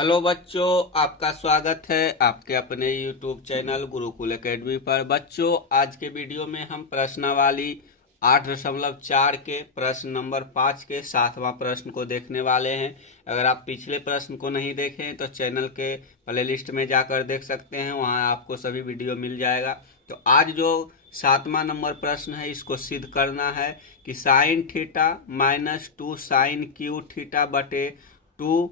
Hello बच्चों, आपका स्वागत है आपके अपने YouTube चैनल गुरुकुल एकेडमी पर। बच्चों, आज के वीडियो में हम प्रश्नावली 8.4 के प्रश्न नंबर 5 के 7वां प्रश्न को देखने वाले हैं। अगर आप पिछले प्रश्न को नहीं देखें तो चैनल के प्लेलिस्ट में जाकर देख सकते हैं, वहां आपको सभी वीडियो मिल जाएगा। तो आज जो 7वां नंबर प्रश्न है, इसको सिद्ध करना है कि sine theta minus 2 sine cube theta बटे 2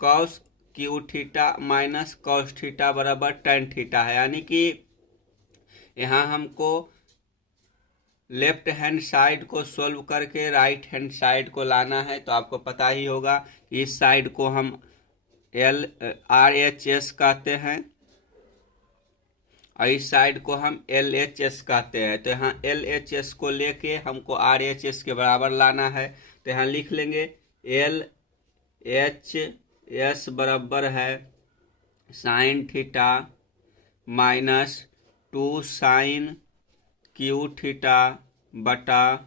cos cube theta minus cos theta बराबर टेन थीटा है। यानी कि यहाँ हमको लेफ्ट हैंड साइड को सोल्व करके राइट हैंड साइड को लाना है। तो आपको पता ही होगा कि इस साइड को हम RHS कहते हैं और इस साइड को हम LHS कहते हैं। तो यहाँ LHS को लेके हमको RHS के बराबर लाना है। तो यहाँ लिख लेंगे LHS बराबर है sine theta minus 2 sine cube theta बटा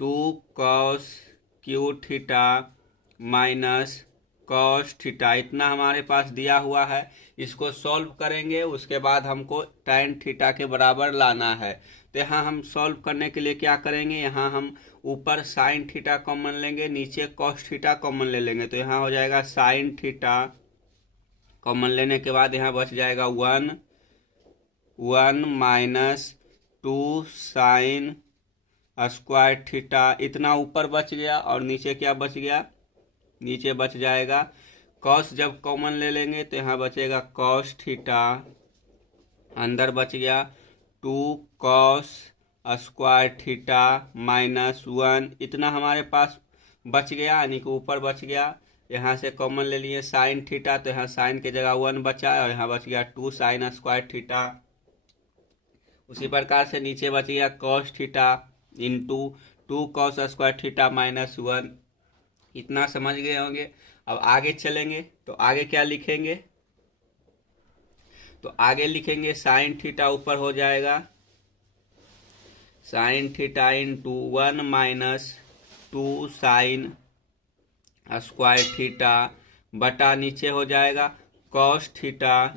2 cos cube theta minus cos theta. इतना हमारे पास दिया हुआ है। इसको सॉल्व करेंगे, उसके बाद हमको tan थीटा के बराबर लाना है। तो यहाँ हम सॉल्व करने के लिए क्या करेंगे, यहाँ हम ऊपर साइन थीटा कॉमन लेंगे, नीचे कॉस थीटा कॉमन ले लेंगे। तो यहाँ हो जाएगा साइन थीटा कॉमन लेने के बाद यहाँ बच जाएगा 1 माइनस 2 साइन स्क्वायर थीटा। इतना ऊपर बच गया और नीचे क्या बच गया, नीचे बच जाएगा कॉस। जब कॉमन ले लेंगे तो यहाँ बचेगा कॉस थीटा, अंदर बच गया 2 कॉस स्क्वायर थीटा माइनस 1। इतना हमारे पास बच गया, यानी कि ऊपर बच गया। यहाँ से कॉमन ले लिए साइन थीटा, तो यहाँ साइन के जगह 1 बचा और यहाँ बच गया 2 साइन स्क्वायर थीटा। उसी प्रकार से नीचे बच गया cos theta into 2 cos square theta minus 1। इतना समझ गए होंगे। अब आगे चलेंगे तो आगे क्या लिखेंगे, तो आगे लिखेंगे साइन थीटा ऊपर हो जाएगा sine theta into 1 minus 2 sign square theta बटा नीचे हो जाएगा कॉस थीटा।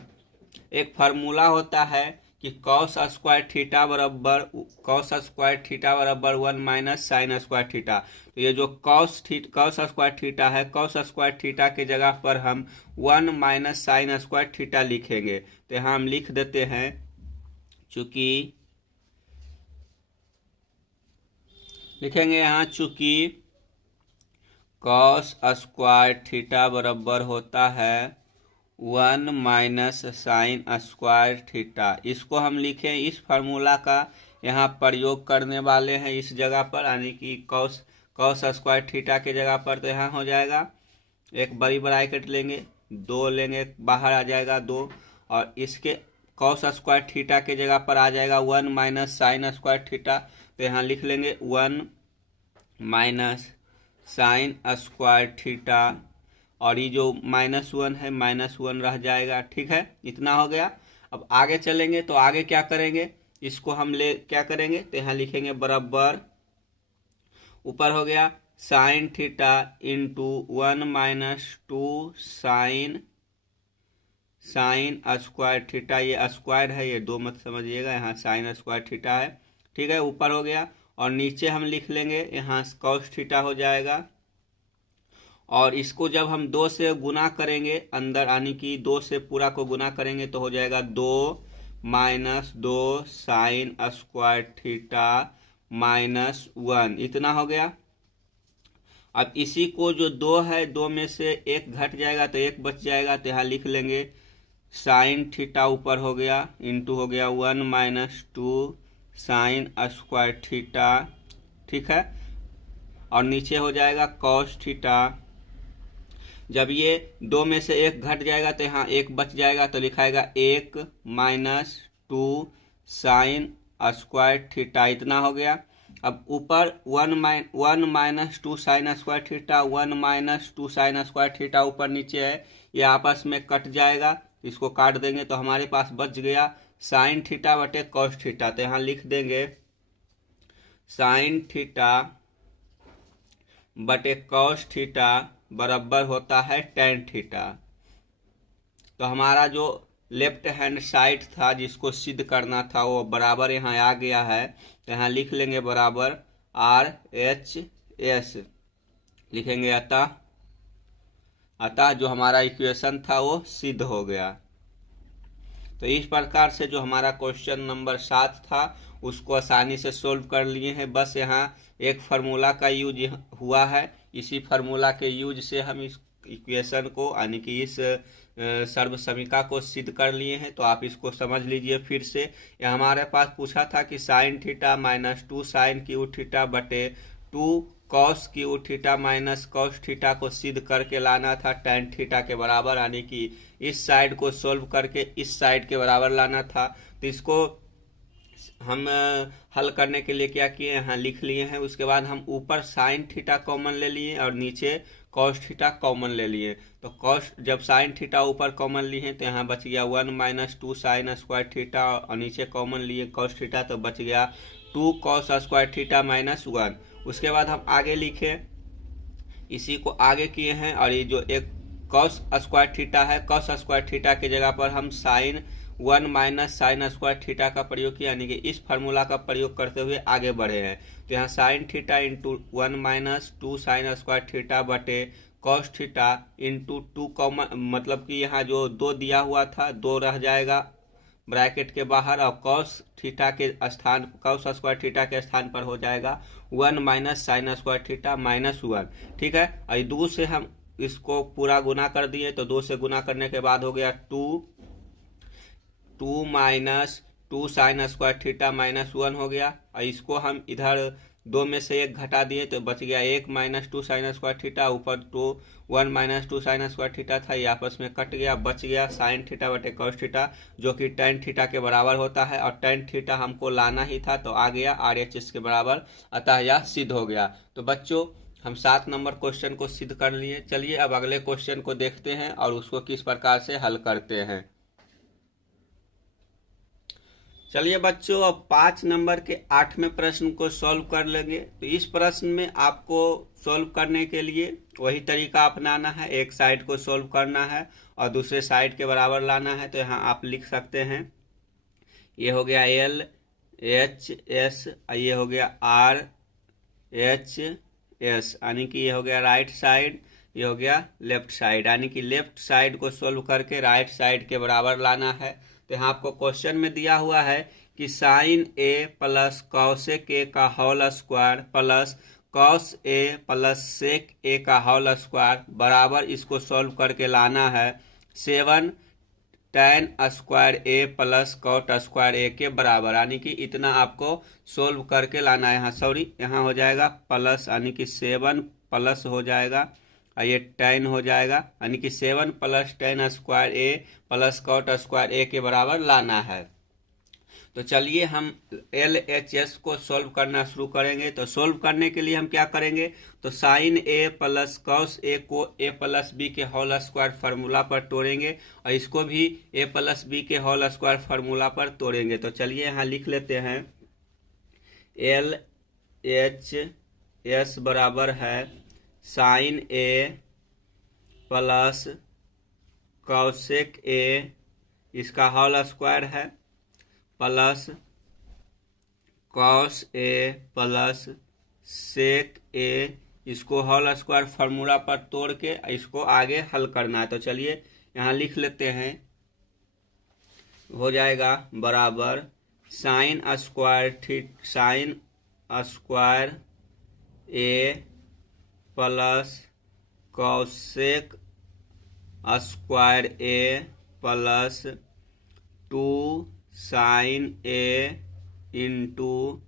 एक फार्मूला होता है कि कॉस स्क्वायर थीटा बराबर 1 माइनस साइन स्क्वायर थीटा। तो ये जो कॉस स्क्वायर थीटा है, कॉस स्क्वायर थीटा के जगह पर हम 1 माइनस साइन स्क्वायर थीटा लिखेंगे। तो यहाँ हम लिख देते हैं, चूंकि लिखेंगे यहाँ चूंकि कॉस स्क्वायर थीटा बराबर होता है 1 माइनस साइन स्क्वायर थीटा। इसको हम लिखें, इस फार्मूला का यहाँ प्रयोग करने वाले हैं इस जगह पर, यानी कि कॉस स्क्वायर थीटा के जगह पर। तो यहाँ हो जाएगा एक बड़ी ब्रैकेट लेंगे, 2 लेंगे, बाहर आ जाएगा 2, और इसके कॉस स्क्वायर थीटा के जगह पर आ जाएगा 1 माइनस साइन स्क्वायर थीटा। तो यहाँ लिख लेंगे 1 माइनस साइन स्क्वायर थीटा, और ये जो -1 है -1 रह जाएगा। ठीक है, इतना हो गया। अब आगे चलेंगे तो आगे क्या करेंगे, इसको हम क्या करेंगे, तो यहाँ लिखेंगे बराबर ऊपर हो गया sine theta into 1 minus 2 sign square theta. ये स्क्वायर है, ये 2 मत समझिएगा, यहाँ साइन स्क्वायर थीटा है। ठीक है, ऊपर हो गया और नीचे हम लिख लेंगे यहाँ कॉस थीटा हो जाएगा। और इसको जब हम 2 से गुना करेंगे अंदर, यानी कि 2 से पूरा को गुना करेंगे तो हो जाएगा 2 minus 2 sign square theta minus 1। इतना हो गया। अब इसी को जो 2 है, 2 में से 1 घट जाएगा तो 1 बच जाएगा। तो यहाँ लिख लेंगे साइन थीटा ऊपर हो गया इंटू हो गया 1 माइनस 2 साइन स्क्वायर थीटा। ठीक है, और नीचे हो जाएगा कॉस थीटा। जब ये 2 में से 1 घट जाएगा तो यहाँ 1 बच जाएगा, तो लिखाएगा 1 माइनस 2 साइन स्क्वायर थीटा। इतना हो गया। अब ऊपर 1 minus 2 sign square theta, 1 minus 2 sign square theta ऊपर नीचे है, ये आपस में कट जाएगा। इसको काट देंगे तो हमारे पास बच गया साइन थीटा बटे कॉस थीटा। तो यहाँ लिख देंगे साइन थीटा बटे कॉस थीटा बराबर होता है tan थीटा। तो हमारा जो लेफ्ट हैंड साइड था जिसको सिद्ध करना था वो बराबर यहाँ आ गया है। तो यहाँ लिख लेंगे बराबर RHS लिखेंगे। अतः जो हमारा इक्वेशन था वो सिद्ध हो गया। तो इस प्रकार से जो हमारा क्वेश्चन नंबर 7 था उसको आसानी से सोल्व कर लिए हैं। बस यहाँ एक फार्मूला का यूज हुआ है, इसी फार्मूला के यूज से हम इस इक्वेशन को यानी कि इस सर्व समीका को सिद्ध कर लिए हैं। तो आप इसको समझ लीजिए फिर से। यह हमारे पास पूछा था कि sine theta minus 2 sine cube theta बटे 2 cos cube theta minus cos theta को सिद्ध करके लाना था tan थीटा के बराबर, यानी कि इस साइड को सोल्व करके इस साइड के बराबर लाना था। तो इसको हम हल करने के लिए क्या किए, यहाँ लिख लिए हैं। उसके बाद हम ऊपर साइन थीटा कॉमन ले लिए और नीचे कॉस थीटा कॉमन ले लिए। तो कॉस जब साइन थीटा ऊपर कॉमन लिए तो यहाँ बच गया 1 माइनस 2 साइन स्क्वायर थीटा और नीचे कॉमन लिए कॉस थीटा तो बच गया 2 कॉस स्क्वायर थीटा माइनस 1। उसके बाद हम आगे लिखे, इसी को आगे किए हैं और ये जो एक कॉस स्क्वायर थीटा है, कॉस स्क्वायर थीटा की जगह पर हम sine 1 minus sine square theta का प्रयोग किया, यानी कि इस फार्मूला का प्रयोग करते हुए आगे बढ़े हैं। तो यहाँ sine theta into 1 minus 2 sign square theta बटे कॉस थीटा इंटू 2 कॉमन, मतलब कि यहाँ जो 2 दिया हुआ था 2 रह जाएगा ब्रैकेट के बाहर और कॉस थीटा के स्थान कॉस स्क्वायर थीटा के स्थान पर हो जाएगा 1 minus sine square theta minus 1। ठीक है, और 2 से हम इसको पूरा गुना कर दिए तो 2 से गुना करने के बाद हो गया 2 minus 2 sign square theta minus 1 हो गया। और इसको हम इधर 2 में से 1 घटा दिए तो बच गया 1 माइनस 2 साइन स्क्वायर थीटा, ऊपर 1 माइनस 2 साइन स्क्वायर थीटा था, ये आपस में कट गया, बच गया साइन थीटा बटे कॉस थीटा जो कि tan थीटा के बराबर होता है। और tan थीटा हमको लाना ही था तो आ गया RHS के बराबर, अतः यह सिद्ध हो गया। तो बच्चों हम 7 नंबर क्वेश्चन को सिद्ध कर लिए। चलिए अब अगले क्वेश्चन को देखते हैं और उसको किस प्रकार से हल करते हैं। चलिए बच्चों अब 5 नंबर के 8वें प्रश्न को सॉल्व कर लेंगे। तो इस प्रश्न में आपको सॉल्व करने के लिए वही तरीका अपनाना है, एक साइड को सॉल्व करना है और दूसरे साइड के बराबर लाना है। तो यहाँ आप लिख सकते हैं, ये हो गया LHS, ये हो गया RHS, यानी कि ये हो गया राइट साइड, ये हो गया लेफ्ट साइड, यानी कि लेफ्ट साइड को सॉल्व करके राइट साइड के बराबर लाना है। तो यहाँ आपको क्वेश्चन में दिया हुआ है कि sine A plus cosec A का whole square plus cos A plus sec A का होल स्क्वायर बराबर, इसको सॉल्व करके लाना है 7 tan square A plus cot square ए के बराबर, यानी कि इतना आपको सोल्व करके लाना है। यहाँ हो जाएगा प्लस, यानी कि 7 प्लस हो जाएगा और ये tan हो जाएगा, यानी कि 7 plus tan square A plus cot square ए के बराबर लाना है। तो चलिए हम LHS को सोल्व करना शुरू करेंगे। तो सोल्व करने के लिए हम क्या करेंगे, तो साइन ए प्लस कॉस ए को ए प्लस बी के होल स्क्वायर फार्मूला पर तोड़ेंगे और इसको भी ए प्लस बी के होल स्क्वायर फार्मूला पर तोड़ेंगे। तो चलिए यहाँ लिख लेते हैं LHS बराबर है sine A plus cosec A, इसका होल स्क्वायर है, plus cos A plus sec A, इसको होल स्क्वायर फार्मूला पर तोड़ के इसको आगे हल करना है। तो चलिए यहाँ लिख लेते हैं, हो जाएगा बराबर sign square A plus cosec square A plus 2 sine A into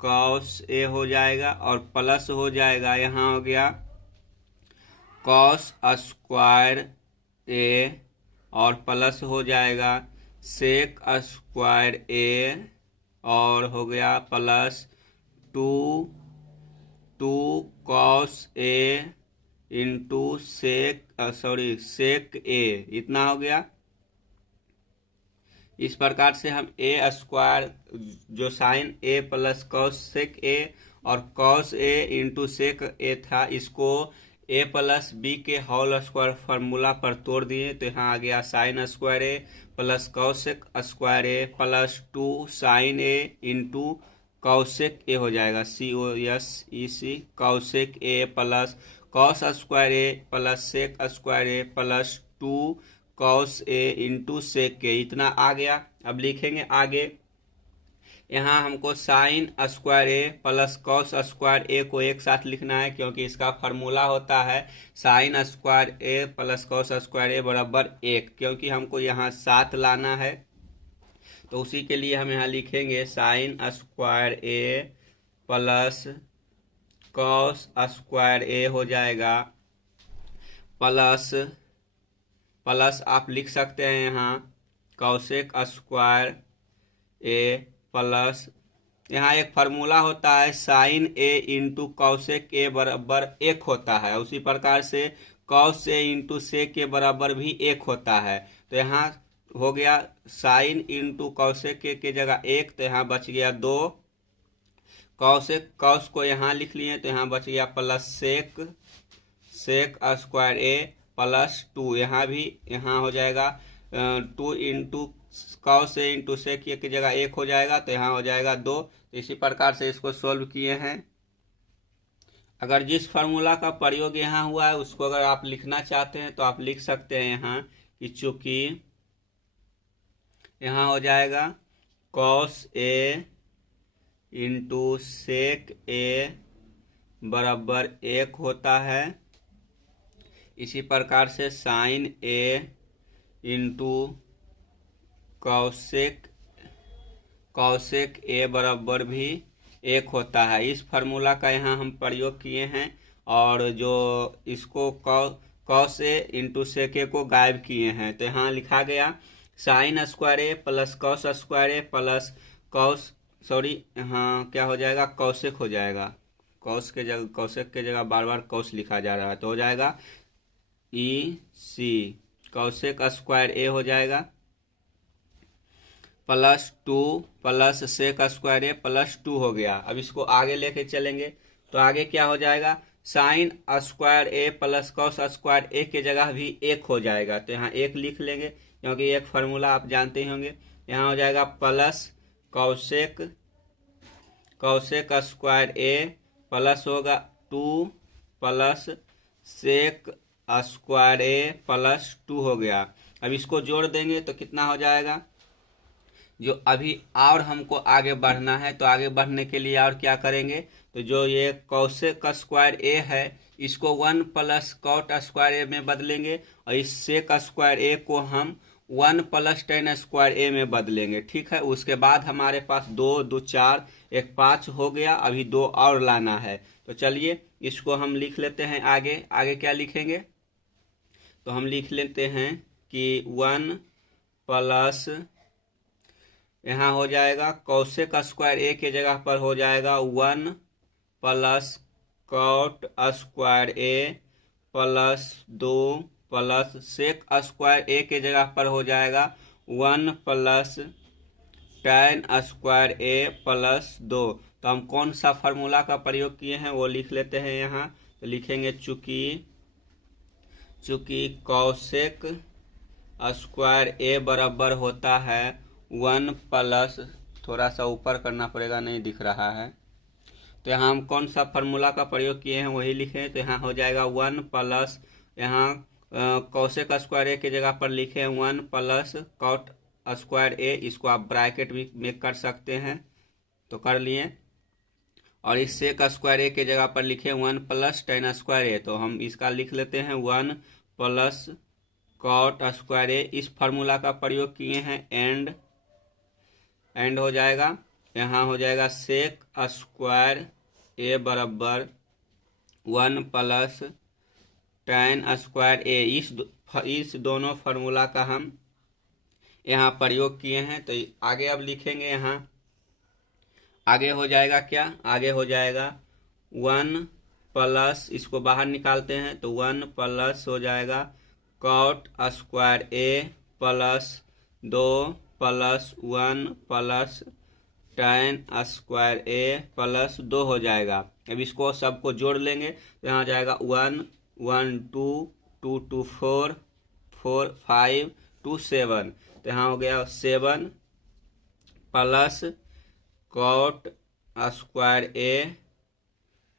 cos A हो जाएगा और प्लस हो जाएगा, यहाँ हो गया कॉस स्क्वायर ए और प्लस हो जाएगा सेक स्क्वायर ए और हो गया plus 2 cos A into sec A, इतना हो गया। इस प्रकार से हम ए स्क्वायर जो sine A plus cos sec A और cos A into sec A था, इसको ए प्लस बी के होल स्क्वायर फार्मूला पर तोड़ दिए तो यहाँ आ गया sine square A plus cosec square A plus 2 sine A into cosec A हो जाएगा COSEC cosec A plus cos square A plus sec square A plus 2 cos A into sec A. इतना आ गया। अब लिखेंगे आगे, यहाँ हमको sign square A plus cos square ए को एक साथ लिखना है क्योंकि इसका फार्मूला होता है sign square A plus cos square ए बराबर 1, क्योंकि हमको यहाँ 7 लाना है तो उसी के लिए हम यहाँ लिखेंगे sign square A plus cos square ए हो जाएगा प्लस आप लिख सकते हैं यहाँ कॉसेक स्क्वायर ए प्लस यहाँ एक फार्मूला होता है sine A into cosec A बराबर 1 होता है, उसी प्रकार से कॉस ए इंटू सेक के बराबर भी 1 होता है। तो यहाँ हो गया साइन इंटू कॉसेक के जगह 1, तो यहाँ बच गया 2 कॉसेक, कॉस को यहाँ लिख लिए तो यहाँ बच गया plus sec square A plus 2, यहाँ हो जाएगा 2 इंटू कॉस ए इंटू सेक की जगह 1 हो जाएगा तो यहाँ हो जाएगा 2। तो इसी प्रकार से इसको सॉल्व किए हैं। अगर जिस फार्मूला का प्रयोग यहाँ हुआ है उसको अगर आप लिखना चाहते हैं तो आप लिख सकते हैं यहाँ कि चूंकि यहाँ हो जाएगा कॉस ए इंटू सेक ए बराबर 1 होता है, इसी प्रकार से sine A into cosec A बराबर भी 1 होता है। इस फार्मूला का यहाँ हम प्रयोग किए हैं और जो इसको कॉस ए इंटू सेक ए को गायब किए हैं। तो यहाँ लिखा गया sine square A plus cos square A plus यहाँ क्या हो जाएगा कॉसेक हो जाएगा, कॉसेक के जगह बार बार कॉस लिखा जा रहा है तो हो जाएगा EC कॉसेक स्क्वायर ए हो जाएगा plus 2 plus sec square A plus 2 हो गया। अब इसको आगे लेके चलेंगे तो आगे क्या हो जाएगा sign square A plus cos square ए के जगह भी 1 हो जाएगा तो यहाँ 1 लिख लेंगे क्योंकि एक फार्मूला आप जानते ही होंगे। यहाँ हो जाएगा plus cosec square A plus होगा 2 plus sec square A plus 2 हो गया। अब इसको जोड़ देंगे तो कितना हो जाएगा, जो अभी और हमको आगे बढ़ना है तो आगे बढ़ने के लिए और क्या करेंगे तो जो ये कॉसेक स्क्वायर ए है इसको 1 प्लस कॉट स्क्वायर ए में बदलेंगे और इस सेक स्क्वायर ए को हम 1 प्लस टेन स्क्वायर ए में बदलेंगे। ठीक है, उसके बाद हमारे पास 2 2 4 1 5 हो गया, अभी 2 और लाना है। तो चलिए इसको हम लिख लेते हैं। आगे क्या लिखेंगे तो हम लिख लेते हैं कि 1 प्लस यहाँ हो जाएगा कॉसेक स्क्वायर ए के जगह पर हो जाएगा 1 plus cot square A plus 2 plus sec square ए के जगह पर हो जाएगा 1 plus tan square A plus 2। तो हम कौन सा फार्मूला का प्रयोग किए हैं वो लिख लेते हैं यहाँ। तो लिखेंगे चूंकि कॉसेक स्क्वायर ए बराबर होता है 1 प्लस, थोड़ा सा ऊपर करना पड़ेगा नहीं दिख रहा है, तो यहाँ हम कौन सा फार्मूला का प्रयोग किए हैं वही लिखें। तो यहाँ हो जाएगा 1 प्लस, यहाँ कॉसेक स्क्वायर ए की जगह पर लिखे 1 प्लस कॉट स्क्वायर ए, इसको आप ब्रैकेट भी में कर सकते हैं तो कर लिए, और इस सेक स्क्वायर ए के जगह पर लिखे 1 प्लस टेन स्क्वायर ए, तो हम इसका लिख लेते हैं 1 प्लस कॉट स्क्वायर ए। इस फार्मूला का प्रयोग किए हैं एंड हो जाएगा, यहाँ हो जाएगा सेक स्क्वायर ए बराबर 1 प्लस टेन स्क्वायर ए। इस दोनों फार्मूला का हम यहाँ प्रयोग किए हैं। तो आगे अब लिखेंगे, यहाँ आगे हो जाएगा क्या, आगे हो जाएगा 1 प्लस, इसको बाहर निकालते हैं तो 1 प्लस हो जाएगा cot square A plus 2 plus 1 plus tan square A plus 2 हो जाएगा। अब इसको सबको जोड़ लेंगे तो यहाँ जाएगा 1 1 2 2 2 4 4 5 2 7। तो यहाँ हो गया 7 plus cot square A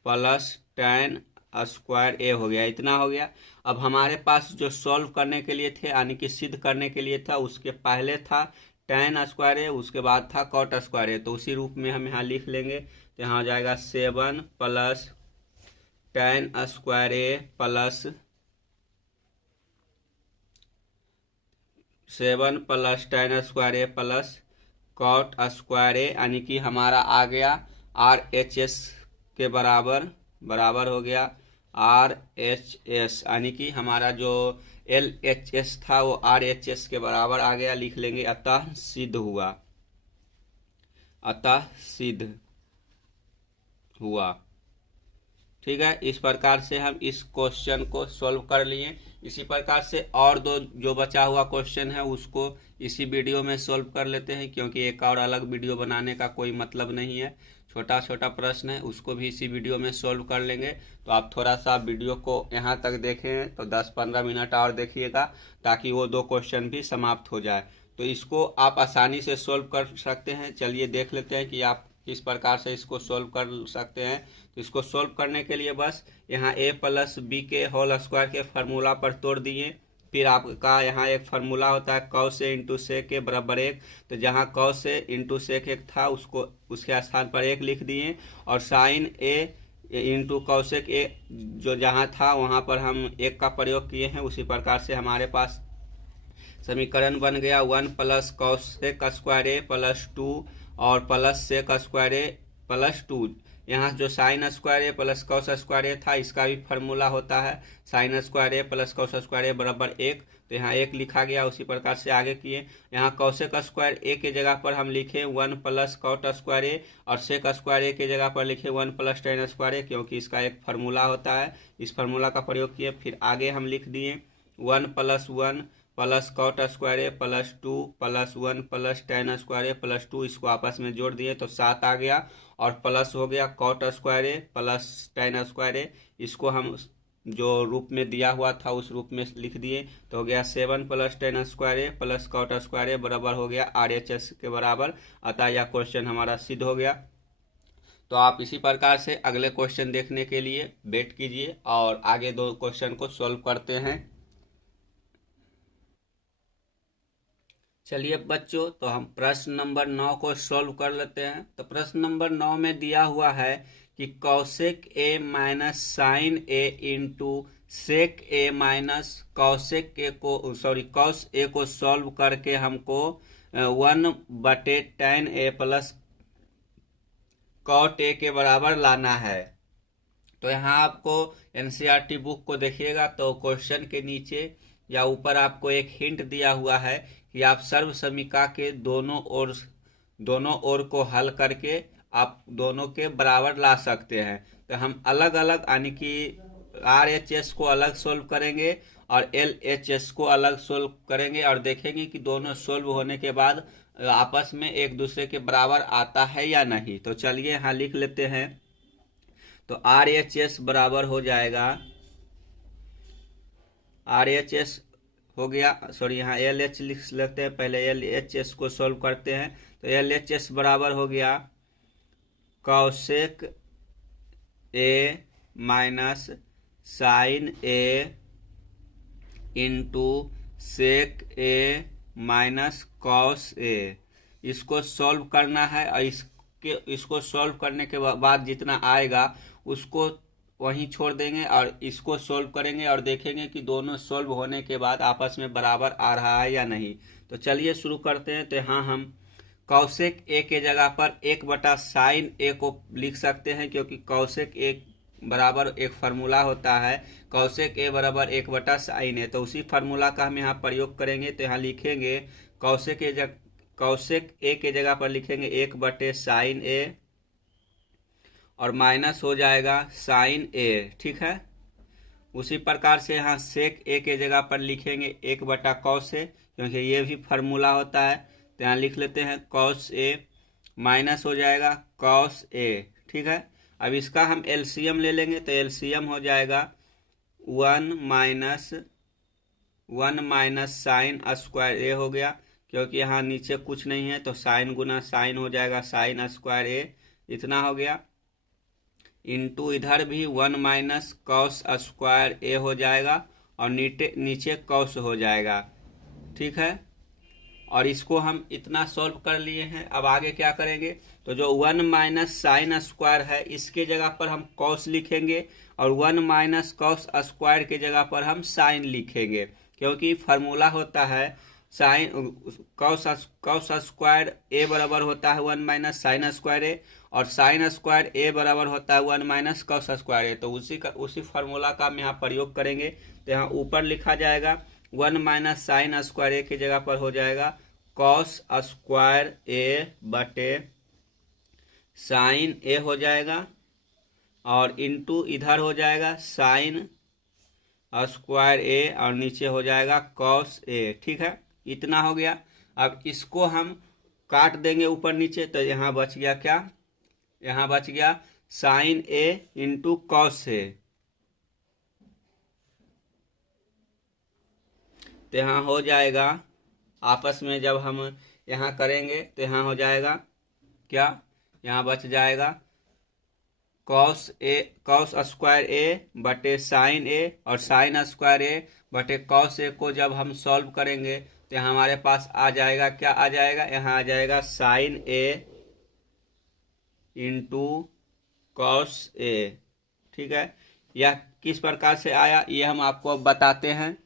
plus tan square ए हो गया, इतना हो गया। अब हमारे पास जो सॉल्व करने के लिए थे यानी कि सिद्ध करने के लिए था, उसके पहले था tan स्क्वायर ए, उसके बाद था कॉट स्क्वायर ए। तो उसी रूप में हम यहाँ लिख लेंगे। तो यहाँ हो जाएगा 7 plus tan square A plus 7 plus tan square A plus cot square ए, यानी कि हमारा आ गया RHS के बराबर हो गया RHS, यानी कि हमारा जो LHS था वो RHS के बराबर आ गया, लिख लेंगे। अतः सिद्ध हुआ, अतः सिद्ध हुआ। ठीक है, इस प्रकार से हम इस क्वेश्चन को सॉल्व कर लिए। इसी प्रकार से और दो जो बचा हुआ क्वेश्चन है उसको इसी वीडियो में सॉल्व कर लेते हैं, क्योंकि एक और अलग वीडियो बनाने का कोई मतलब नहीं है। छोटा छोटा प्रश्न है, उसको भी इसी वीडियो में सॉल्व कर लेंगे। तो आप थोड़ा सा वीडियो को यहाँ तक देखें तो 10-15 मिनट और देखिएगा, ताकि वो दो क्वेश्चन भी समाप्त हो जाए। तो इसको आप आसानी से सॉल्व कर सकते हैं। चलिए देख लेते हैं कि आप किस प्रकार से इसको सॉल्व कर सकते हैं। तो इसको सॉल्व करने के लिए बस यहाँ a प्लस बी के होल स्क्वायर के फार्मूला पर तोड़ दिए। फिर आपका यहाँ एक फार्मूला होता है cos a इंटू सेक ए बराबर 1। तो जहाँ cos a इंटू सेक 1 था उसको उसके स्थान पर 1 लिख दिए, और साइन a इंटू कौशिक ए जो जहाँ था वहाँ पर हम 1 का प्रयोग किए हैं। उसी प्रकार से हमारे पास समीकरण बन गया 1 plus cosec square A plus 2 और plus sec square A plus 2। यहाँ जो sign square A plus cos square ए था इसका भी फार्मूला होता है sign square A plus cos square ए बराबर 1। तो यहाँ 1 लिखा गया। उसी प्रकार से आगे किए, यहाँ कौशिक स्क्वायर ए के जगह पर हम लिखे 1 प्लस कॉट स्क्वायर ए, और सेक स्क्वायर ए के जगह पर लिखे 1 प्लस टेन स्क्वायर ए, क्योंकि इसका एक फार्मूला होता है। इस फार्मूला का प्रयोग किए। फिर आगे हम लिख दिए 1 plus cot square A plus 2 plus 1 plus tan square A plus 2, इसको आपस में जोड़ दिए तो 7 आ गया, और प्लस हो गया cot square A plus tan square ए। इसको हम जो रूप में दिया हुआ था उस रूप में लिख दिए तो हो गया 7 plus tan square A plus cot square ए बराबर हो गया RHS के बराबर। अतः यह क्वेश्चन हमारा सिद्ध हो गया। तो आप इसी प्रकार से अगले क्वेश्चन देखने के लिए वेट कीजिए और आगे 2 क्वेश्चन को सॉल्व करते हैं। चलिए बच्चों, तो हम प्रश्न नंबर 9 को सॉल्व कर लेते हैं। तो प्रश्न नंबर 9 में दिया हुआ है कि कौशिक ए minus sign A into sec A minus Kaushik ए को कॉस ए को सॉल्व करके हमको 1/tan ए प्लस कॉट ए के बराबर लाना है। तो यहाँ आपको NCERT बुक को देखिएगा तो क्वेश्चन के नीचे या ऊपर आपको एक हिंट दिया हुआ है कि आप सर्व समीका के दोनों ओर को हल करके आप दोनों के बराबर ला सकते हैं। तो हम अलग अलग यानी कि RHS को अलग सोल्व करेंगे और LHS को अलग सोल्व करेंगे, और देखेंगे कि दोनों सोल्व होने के बाद आपस में एक दूसरे के बराबर आता है या नहीं। तो चलिए यहाँ लिख लेते हैं। तो RHS बराबर हो जाएगा, RHS हो गया, सॉरी यहाँ LH लिख लेते हैं। पहले LHS को सॉल्व करते हैं। तो LHS बराबर हो गया कौशिक ए minus sign A into sec A minus cos A. इसको सॉल्व करना है, और इसको सॉल्व करने के बाद जितना आएगा उसको वहीं छोड़ देंगे और इसको सॉल्व करेंगे और देखेंगे कि दोनों सॉल्व होने के बाद आपस में बराबर आ रहा है या नहीं। तो चलिए शुरू करते हैं। तो यहाँ हम कौशिक ए के जगह पर 1/साइन ए को लिख सकते हैं, क्योंकि कौशिक ए बराबर एक फार्मूला होता है कौशिक ए बराबर 1/साइन ए। तो उसी फार्मूला का हम यहाँ प्रयोग करेंगे। तो यहाँ लिखेंगे कौशिक ए के जगह पर लिखेंगे 1/साइन ए और माइनस हो जाएगा साइन ए। ठीक है, उसी प्रकार से यहाँ सेक ए के जगह पर लिखेंगे 1/कॉस ए, क्योंकि ये भी फार्मूला होता है। तो यहाँ लिख लेते हैं कॉस ए माइनस हो जाएगा कॉस ए। ठीक है, अब इसका हम LCM ले लेंगे। तो LCM हो जाएगा वन माइनस साइन स्क्वायर ए हो गया, क्योंकि यहाँ नीचे कुछ नहीं है तो साइन गुना साइन हो जाएगा, साइन स्क्वायर ए इतना हो गया। इंटू इधर भी 1 माइनस कॉस स्क्वायर ए हो जाएगा और नीचे कॉस हो जाएगा। ठीक है, और इसको हम इतना सॉल्व कर लिए हैं। अब आगे क्या करेंगे, तो जो 1 माइनस साइन स्क्वायर है इसके जगह पर हम कॉस लिखेंगे और 1 माइनस कॉस स्क्वायर के जगह पर हम साइन लिखेंगे, क्योंकि फार्मूला होता है साइन कॉस स्क्वायर ए बराबर होता है 1 माइनस साइन स्क्वायर ए, और साइन स्क्वायर ए बराबर होता है 1 माइनस कॉस स्क्वायर ए। तो उसी फार्मूला का हम यहाँ प्रयोग करेंगे। तो यहाँ ऊपर लिखा जाएगा 1 माइनस साइन स्क्वायर ए की जगह पर हो जाएगा कॉस स्क्वायर ए बटे साइन ए हो जाएगा, और इंटू इधर हो जाएगा साइन स्क्वायर ए और नीचे हो जाएगा कॉस ए। ठीक है, इतना हो गया। अब इसको हम काट देंगे ऊपर नीचे, तो यहाँ बच गया क्या, यहाँ बच गया sign A into cos A. तो यहाँ हो जाएगा, आपस में जब हम यहाँ करेंगे तो यहाँ हो जाएगा क्या, यहाँ बच जाएगा कॉस स्क्वायर ए बटे साइन ए, और साइन स्क्वायर ए बटे कॉस ए को जब हम सॉल्व करेंगे तो हमारे पास आ जाएगा, क्या आ जाएगा, यहाँ आ जाएगा sign A into cos A. ठीक है, यह किस प्रकार से आया ये हम आपको अब बताते हैं।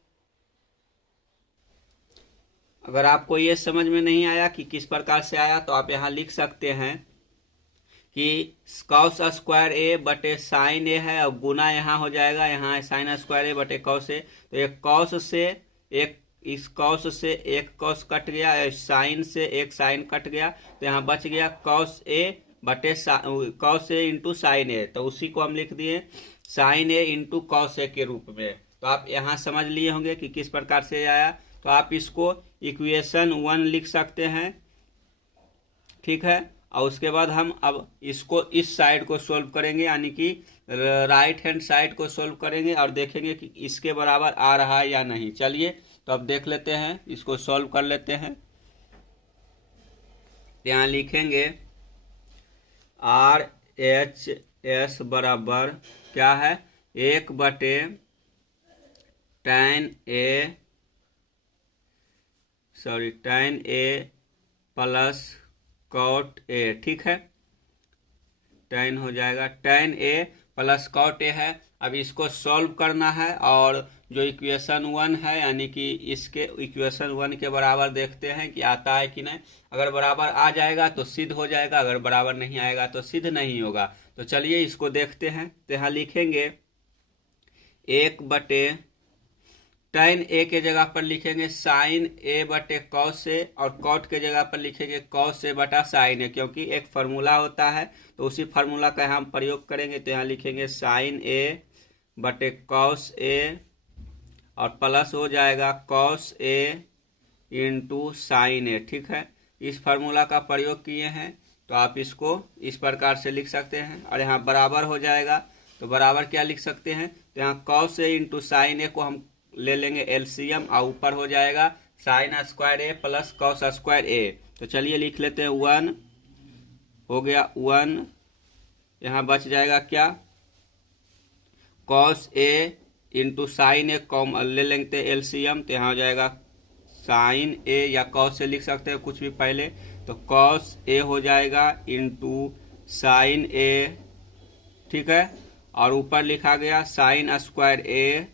अगर आपको ये समझ में नहीं आया कि किस प्रकार से आया तो आप यहाँ लिख सकते हैं कि कॉस स्क्वायर ए बटे साइन ए है, और गुना यहाँ हो जाएगा, यहाँ साइन स्क्वायर ए बटे कॉस ए। तो एक कॉस से एक, इस कॉस से एक कॉस कट गया, साइन से एक साइन कट गया, तो यहाँ बच गया कॉस ए बटे कॉस ए इंटू साइन ए। तो उसी को हम लिख दिए sign A into cos A के रूप में। तो आप यहाँ समझ लिए होंगे कि किस प्रकार से आया। तो आप इसको इक्वेशन 1 लिख सकते हैं। ठीक है, और उसके बाद हम अब इसको इस साइड को सोल्व करेंगे, यानी कि राइट हैंड साइड को सोल्व करेंगे और देखेंगे कि इसके बराबर आ रहा है या नहीं। चलिए तो अब देख लेते हैं, इसको सोल्व कर लेते हैं। यहाँ लिखेंगे RHS बराबर क्या है, 1 बटे tan A plus cot A. ठीक है, tan हो जाएगा, tan A plus cot A है। अब इसको सॉल्व करना है, और जो इक्वेशन 1 है यानी कि इसके इक्वेशन 1 के बराबर देखते हैं कि आता है कि नहीं। अगर बराबर आ जाएगा तो सिद्ध हो जाएगा, अगर बराबर नहीं आएगा तो सिद्ध नहीं होगा। तो चलिए इसको देखते हैं। तो यहाँ लिखेंगे 1 बटे tan ए के जगह पर लिखेंगे साइन ए बटे कॉस ए, और कॉट के जगह पर लिखेंगे कॉस ए बटा साइन ए, क्योंकि एक फार्मूला होता है तो उसी फार्मूला का हम प्रयोग करेंगे। तो यहाँ लिखेंगे साइन ए बटे कॉस ए और प्लस हो जाएगा कॉस ए इंटू साइन ए। ठीक है, इस फार्मूला का प्रयोग किए हैं तो आप इसको इस प्रकार से लिख सकते हैं, और यहाँ बराबर हो जाएगा। तो बराबर क्या लिख सकते हैं, तो यहाँ कॉस ए इंटू साइन ए को हम ले लेंगे एलसीएम, और ऊपर हो जाएगा sign square A plus cos square ए। तो चलिए लिख लेते हैं 1 हो गया 1, यहाँ बच जाएगा क्या, cos A into sine A com ले लेंगे एलसीएम, तो यहाँ हो जाएगा साइन ए या कॉस ए लिख सकते हैं कुछ भी पहले। तो कॉस ए हो जाएगा इंटू साइन ए। ठीक है, और ऊपर लिखा गया साइन स्क्वायर ए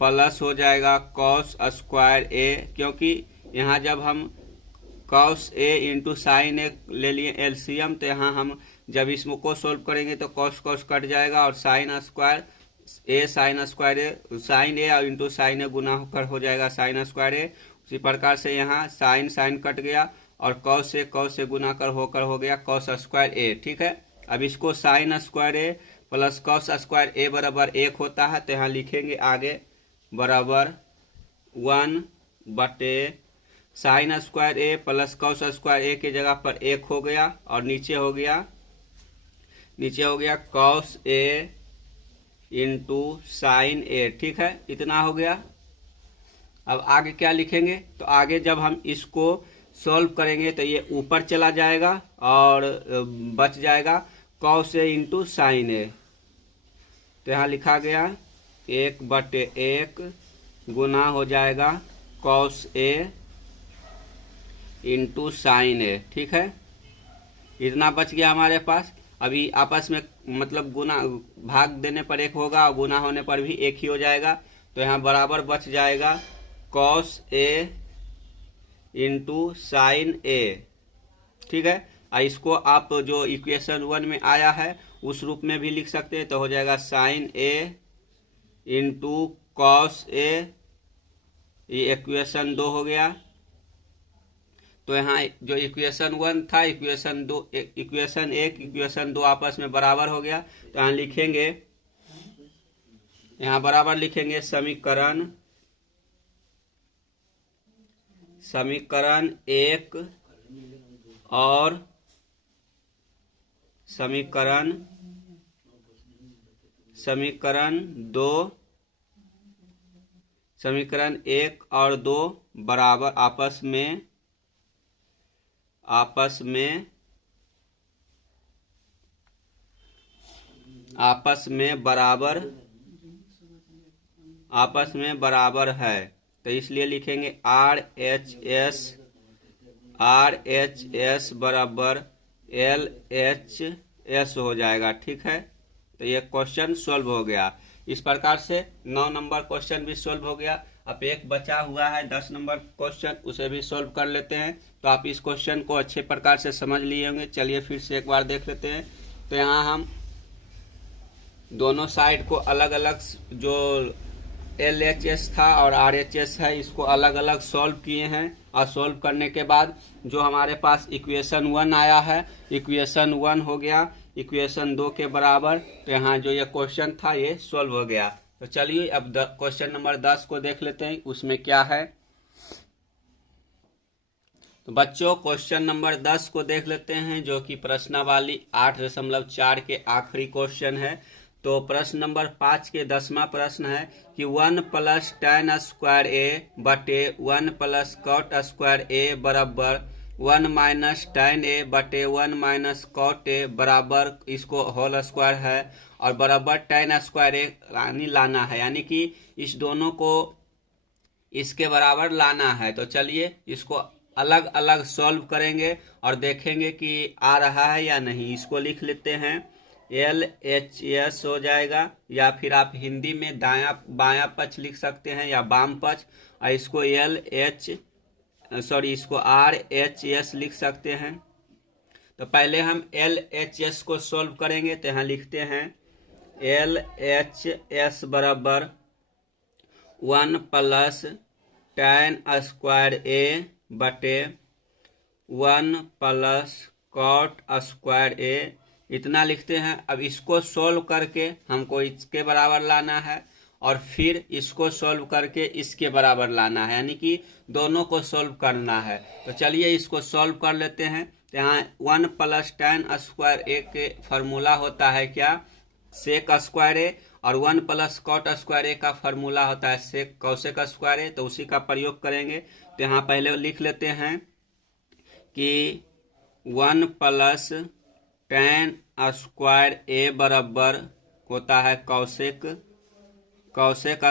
प्लस हो जाएगा कॉस स्क्वायर ए, क्योंकि यहाँ जब हम कॉस ए इंटू साइन ए ले लिए एलसीएम, तो यहाँ हम जब इसको सोल्व करेंगे तो कॉस कट जाएगा, और साइन स्क्वायर ए साइन स्क्वायर ए साइन ए और इंटू साइन ए गुना होकर हो जाएगा साइन स्क्वायर ए। उसी प्रकार से यहाँ साइन कट गया, और कॉस से गुना कर होकर हो गया कॉस स्क्वायर ए। ठीक है, अब इसको sign square A plus cos square ए बराबर 1 होता है। तो यहाँ लिखेंगे आगे बराबर 1 बटे sign square A plus cos square ए के जगह पर 1 हो गया, और नीचे हो गया कॉस ए इंटू साइन ए। ठीक है, इतना हो गया। अब आगे क्या लिखेंगे, तो आगे जब हम इसको सॉल्व करेंगे तो ये ऊपर चला जाएगा और बच जाएगा कॉस ए इंटू साइन ए। तो यहाँ लिखा गया 1/1 गुना हो जाएगा कॉस ए इंटू साइन ए। ठीक है, इतना बच गया हमारे पास। अभी आपस में मतलब गुना भाग देने पर एक होगा और गुना होने पर भी एक ही हो जाएगा। तो यहाँ बराबर बच जाएगा कॉस ए इंटू साइन ए। ठीक है, और इसको आप जो इक्वेशन 1 में आया है उस रूप में भी लिख सकते हैं। तो हो जाएगा sign A into cos A, ये इक्वेशन 2 हो गया। तो यहाँ जो इक्वेशन 1 था, इक्वेशन 2, इक्वेशन 1 इक्वेशन 2 आपस में बराबर हो गया। तो यहाँ लिखेंगे, यहाँ बराबर लिखेंगे समीकरण 1 और समीकरण 2, समीकरण 1 और 2 बराबर आपस में बराबर है। तो इसलिए लिखेंगे RHS बराबर LHS हो जाएगा। ठीक है, तो ये क्वेश्चन सॉल्व हो गया। इस प्रकार से 9 नंबर क्वेश्चन भी सॉल्व हो गया। अब एक बचा हुआ है 10 नंबर क्वेश्चन, उसे भी सॉल्व कर लेते हैं। तो आप इस क्वेश्चन को अच्छे प्रकार से समझ लिए होंगे। चलिए फिर से एक बार देख लेते हैं। तो यहाँ हम दोनों साइड को अलग अलग, जो LHS था और RHS है, इसको अलग अलग सॉल्व किए हैं। और सॉल्व करने के बाद जो हमारे पास इक्वेशन 1 आया है, इक्वेशन 1 हो गया इक्वेशन 2 के बराबर। तो यहाँ जो ये क्वेश्चन था ये सॉल्व हो गया। तो चलिए अब क्वेश्चन नंबर 10 को देख लेते हैं, उसमें क्या है। तो बच्चों क्वेश्चन नंबर 10 को देख लेते हैं, जो कि प्रश्नावली 8.4 के आखिरी क्वेश्चन है। तो प्रश्न नंबर 5 के 10वां प्रश्न है कि 1 + tan स्क्वायर ए बटे 1 + cot स्क्वायर ए बराबर 1 - tan ए बटे 1 - cot ए बराबर, इसको होल स्क्वायर है और बराबर tan स्क्वायर ए लाना है, यानी कि इस दोनों को इसके बराबर लाना है। तो चलिए इसको अलग अलग सॉल्व करेंगे और देखेंगे कि आ रहा है या नहीं। इसको लिख लेते हैं LHS हो जाएगा, या फिर आप हिंदी में दायां बायां पक्ष लिख सकते हैं या वाम पक्ष, और इसको इसको RHS लिख सकते हैं। तो पहले हम LHS को सॉल्व करेंगे। तो यहाँ लिखते हैं LHS बराबर 1 + tan स्क्वायर ए बटे 1 + cot स्क्वायर ए, इतना लिखते हैं। अब इसको सॉल्व करके हमको इसके बराबर लाना है और फिर इसको सॉल्व करके इसके बराबर लाना है, यानी कि दोनों को सॉल्व करना है। तो चलिए इसको सॉल्व कर लेते हैं। तो यहाँ 1 + tan स्क्वायर ए के फॉर्मूला होता है क्या, सेक स्क्वायर ए, और 1 + cot स्क्वायर ए का फॉर्मूला होता है सेक कॉसेक स्क्वायर ए। तो उसी का प्रयोग करेंगे। तो यहाँ पहले लिख लेते हैं कि 1 + tan स्क्वायर ए बराबर होता है कॉसेक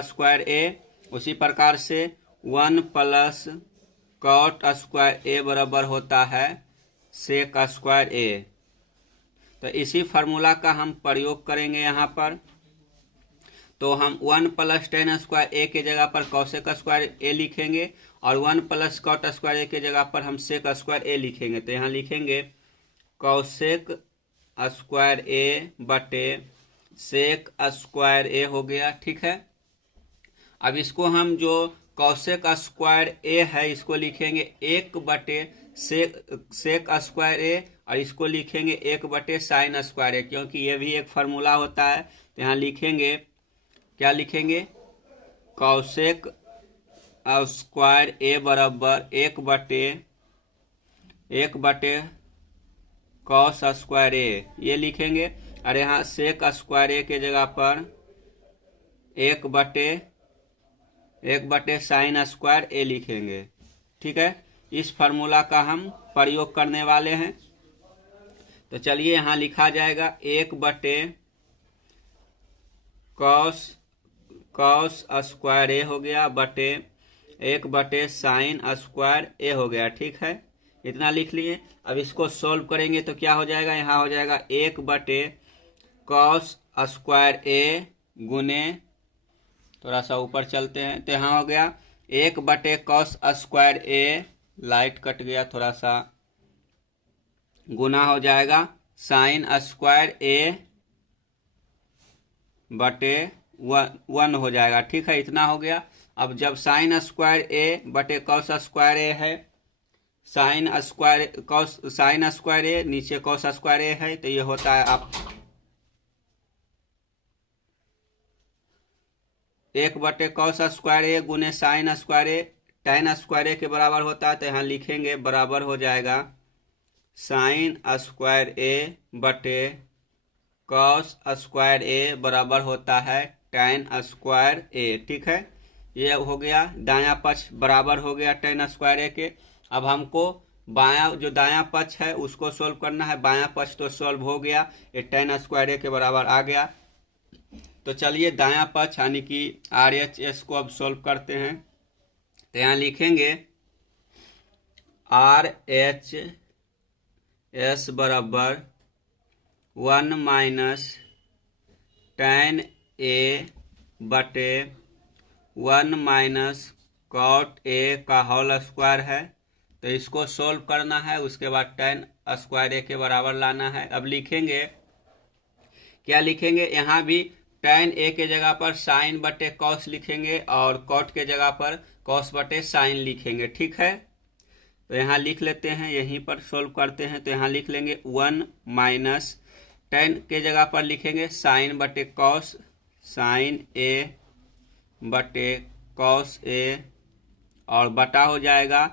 स्क्वायर ए। उसी प्रकार से 1 + cot स्क्वायर ए बराबर होता है सेक स्क्वायर ए। तो इसी फार्मूला का हम प्रयोग करेंगे यहाँ पर। तो हम 1 + tan स्क्वायर ए के जगह पर कॉसेक स्क्वायर ए लिखेंगे और 1 + cot स्क्वायर ए के जगह पर हम सेक स्क्वायर ए लिखेंगे। तो यहाँ लिखेंगे कॉसेक स्क्वायर ए बटे सेक स्क्वायर ए हो गया। ठीक है, अब इसको हम जो कॉसेक स्क्वायर ए है इसको लिखेंगे 1 बटे सेक स्क्वायर ए, और इसको लिखेंगे 1 बटे साइन स्क्वायर ए, क्योंकि ये भी एक फार्मूला होता है। तो यहाँ लिखेंगे, क्या लिखेंगे, कॉसेक स्क्वायर ए बराबर 1 बटे कॉस स्क्वायर ए, ये लिखेंगे। और यहाँ सेक स्क्वायर ए के जगह पर एक बटे साइन स्क्वायर ए लिखेंगे। ठीक है, इस फार्मूला का हम प्रयोग करने वाले हैं। तो चलिए यहाँ लिखा जाएगा 1 बटे कॉस स्क्वायर ए हो गया बटे 1 बटे साइन स्क्वायर ए हो गया। ठीक है, इतना लिख लिए। अब इसको सॉल्व करेंगे तो क्या हो जाएगा, यहाँ हो जाएगा 1 बटे कॉस स्क्वायर ए गुने, थोड़ा सा ऊपर चलते हैं, तो यहाँ हो गया 1 बटे कॉस स्क्वायर ए, लाइट कट गया थोड़ा सा, गुना हो जाएगा साइन स्क्वायर ए बटे 1 हो जाएगा। ठीक है, इतना हो गया। अब जब साइन स्क्वायर ए बटे कॉस स्क्वायर ए है, साइन स्क्वायर ए नीचे कॉस स्क्वायर ए है, तो ये होता है आप 1 बटे कॉस स्क्वायर ए गुने साइन स्क्वायर ए tan स्क्वायर ए के बराबर होता है। तो यहाँ लिखेंगे बराबर हो जाएगा साइन स्क्वायर ए बटे कॉस स्क्वायर ए बराबर होता है tan स्क्वायर ए। ठीक है, ये हो गया, दायां पक्ष बराबर हो गया tan स्क्वायर ए के। अब हमको बायां जो दायां पक्ष है उसको सोल्व करना है। बायां पक्ष तो सोल्व हो गया, ये tan स्क्वायर ए के बराबर आ गया। तो चलिए दायां पक्ष यानी कि RHS को अब सोल्व करते हैं। तो यहाँ लिखेंगे RHS बराबर 1 माइनस tan ए बटे 1 माइनस कॉट ए का होल स्क्वायर है। तो इसको सोल्व करना है, उसके बाद tan स्क्वायर ए के बराबर लाना है। अब लिखेंगे, क्या लिखेंगे, यहाँ भी tan ए के जगह पर साइन बटे कॉस लिखेंगे और कॉट के जगह पर कॉस बटे साइन लिखेंगे। ठीक है, तो यहाँ लिख लेते हैं, यहीं पर सोल्व करते हैं। तो यहाँ लिख लेंगे 1 माइनस tan के जगह पर लिखेंगे साइन बटे कॉस, साइन ए बटे कॉस ए, और बटा हो जाएगा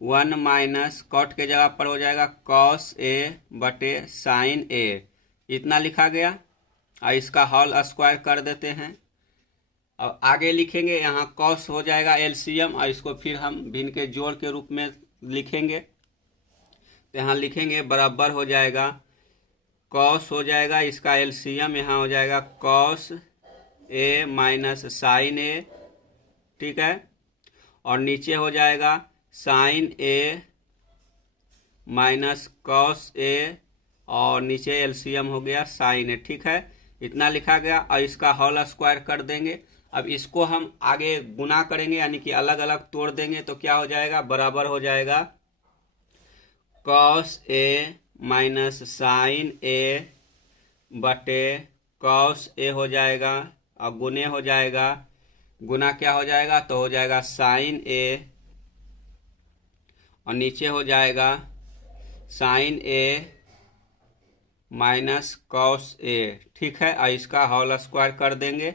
1 माइनस कॉट के जगह पर हो जाएगा कॉस ए बटे साइन ए। इतना लिखा गया। और इसका होल स्क्वायर कर देते हैं। अब आगे लिखेंगे, यहाँ कॉस हो जाएगा एलसीएम, और इसको फिर हम भिन्न के जोड़ के रूप में लिखेंगे। तो यहाँ लिखेंगे बराबर हो जाएगा, कॉस हो जाएगा इसका एलसीएम, यहाँ हो जाएगा कॉस ए माइनस साइन ए। ठीक है, और नीचे हो जाएगा sign A minus cos A, और नीचे एलसीएम हो गया साइन ए। ठीक है, इतना लिखा गया। और इसका होल स्क्वायर कर देंगे। अब इसको हम आगे गुना करेंगे, यानी कि अलग अलग तोड़ देंगे। तो क्या हो जाएगा, बराबर हो जाएगा कॉस ए माइनस साइन ए बटे कॉस ए हो जाएगा, और गुने हो जाएगा, गुना क्या हो जाएगा, तो हो जाएगा साइन ए, और नीचे हो जाएगा sign A minus cos A. ठीक है, और इसका होल स्क्वायर कर देंगे।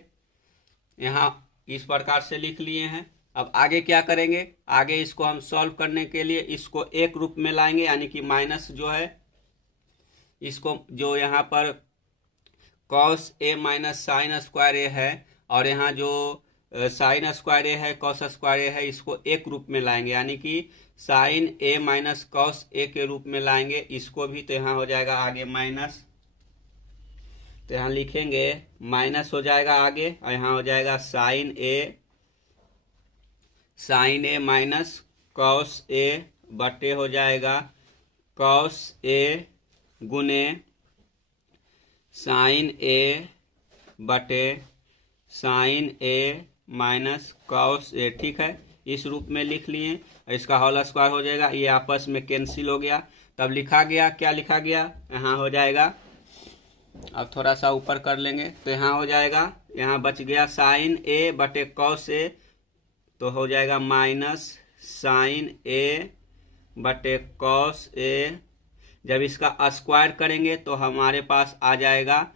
यहाँ इस प्रकार से लिख लिए हैं। अब आगे क्या करेंगे, आगे इसको हम सॉल्व करने के लिए इसको एक रूप में लाएंगे, यानी कि माइनस जो है इसको, जो यहाँ पर cos A minus sine square ए है, और यहाँ जो साइन स्क्वायर ए है कॉस स्क्वायर ए है, इसको एक रूप में लाएंगे, यानी कि sine A minus cos A के रूप में लाएंगे इसको भी। तो यहाँ हो जाएगा आगे माइनस, तो यहाँ लिखेंगे माइनस हो जाएगा आगे, और यहाँ हो जाएगा sign A minus cos A बटे हो जाएगा कॉस ए गुने साइन ए बटे sign A minus cos A. ठीक है, इस रूप में लिख लिए। इसका होल स्क्वायर हो जाएगा, ये आपस में कैंसिल हो गया। तब लिखा गया, क्या लिखा गया, यहाँ हो जाएगा, अब थोड़ा सा ऊपर कर लेंगे। तो यहाँ हो जाएगा, यहाँ बच गया साइन ए बटे कॉस ए, तो हो जाएगा माइनस साइन ए बटे कॉस ए। जब इसका स्क्वायर करेंगे तो हमारे पास आ जाएगा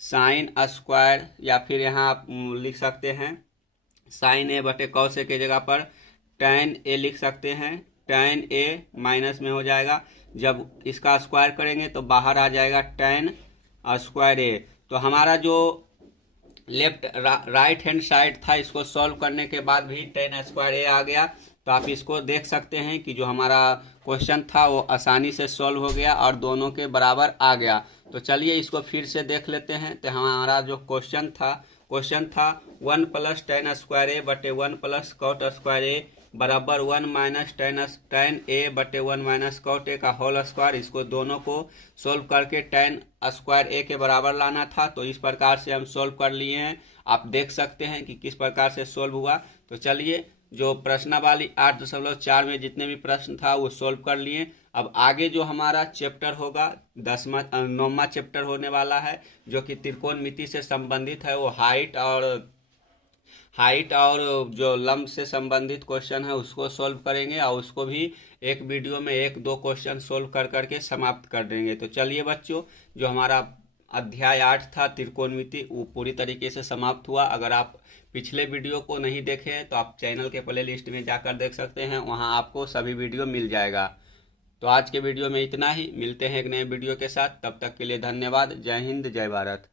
साइन स्क्वायर, या फिर यहाँ आप लिख सकते हैं साइन ए बटे कॉस ए के जगह पर tan ए लिख सकते हैं। tan ए माइनस में हो जाएगा, जब इसका स्क्वायर करेंगे तो बाहर आ जाएगा tan स्क्वायर ए। तो हमारा जो लेफ्ट राइट हैंड साइड था, इसको सॉल्व करने के बाद भी tan स्क्वायर ए आ गया। तो आप इसको देख सकते हैं कि जो हमारा क्वेश्चन था वो आसानी से सॉल्व हो गया और दोनों के बराबर आ गया। तो चलिए इसको फिर से देख लेते हैं। तो हमारा जो क्वेश्चन था 1 प्लस tan स्क्वायर ए बटे 1 प्लस कॉट स्क्वायर ए बराबर 1 माइनस tan ए बटे 1 माइनस कॉट ए का होल स्क्वायर। इसको दोनों को सोल्व करके tan स्क्वायर ए के बराबर लाना था। तो इस प्रकार से हम सोल्व कर लिए हैं। आप देख सकते हैं कि किस प्रकार से सोल्व हुआ। तो चलिए जो प्रश्नावली 8.4 में जितने भी प्रश्न था वो सोल्व कर लिए। अब आगे जो हमारा चैप्टर होगा 9वां चैप्टर होने वाला है, जो कि त्रिकोणमिति से संबंधित है। वो हाइट और जो लंब से संबंधित क्वेश्चन है उसको सोल्व करेंगे और उसको भी एक वीडियो में 1-2 क्वेश्चन सोल्व कर करके समाप्त कर देंगे। तो चलिए बच्चों, जो हमारा अध्याय 8 था त्रिकोणमिति वो पूरी तरीके से समाप्त हुआ। अगर आप पिछले वीडियो को नहीं देखे हैं तो आप चैनल के प्ले लिस्ट में जाकर देख सकते हैं, वहां आपको सभी वीडियो मिल जाएगा। तो आज के वीडियो में इतना ही, मिलते हैं एक नए वीडियो के साथ। तब तक के लिए धन्यवाद। जय हिंद, जय भारत।